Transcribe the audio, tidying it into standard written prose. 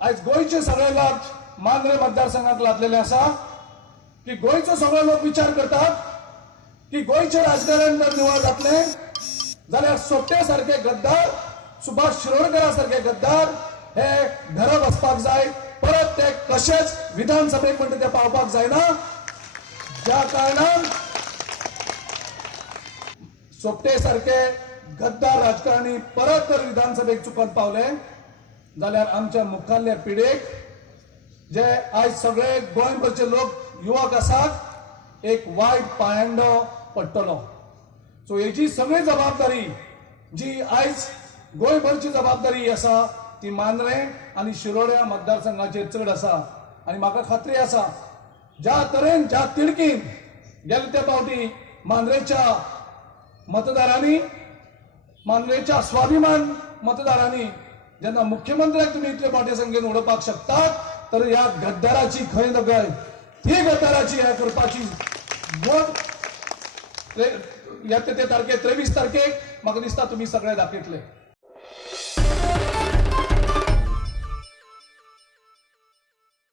आज गोयचे सगळे लोक मांद्रे मतदारसंघात लादलेले असा की गोयचो सगळे लोक विचार करतात की गोयचे राजकारण जर निवड जातले जाल्यार सोपटे सारखे गद्दार सुभाष शिरोडकरा सारखे गद्दार हे घरा बसपाक जाय परत ते कशेच विधानसभेक म्हणटा ते पावपाक जायना ज्या कारणान सोपटे सारखे गद्दार राजकारणी परत जर विधानसभेक चुकत पावले जाल्यार आमच्या मुखाल्ल्या पिढीक जे आज सगळे गोंयभरचे लोक युवक आसात एक वायट पायंडो पडटलो सो हेची सगळी जबाबदारी जी आज गोंयभरची जबाबदारी आसा ती मांद्रे आनी शिरोड्या मतदारसंघाचेर चड आसा आनी म्हाका खात्री आसा ज्या तरेन ज्या तिडकीन गेले ते फावटी मांद्रेच्या मतदारांनी मांद्रेच्या स्वाभिमान मतदारांनी जेन्ना मुख्यमंत्र्याक तुम्ही इतले मोठे संख्येन उडोवपाक शकतात तर ह्या गद्दाराची खंय नगय ती गद्दाराची हे करपाची वोट ते तारखेक 23 तारखेक म्हाका दिसता तुम्ही सगळे दाखयतले.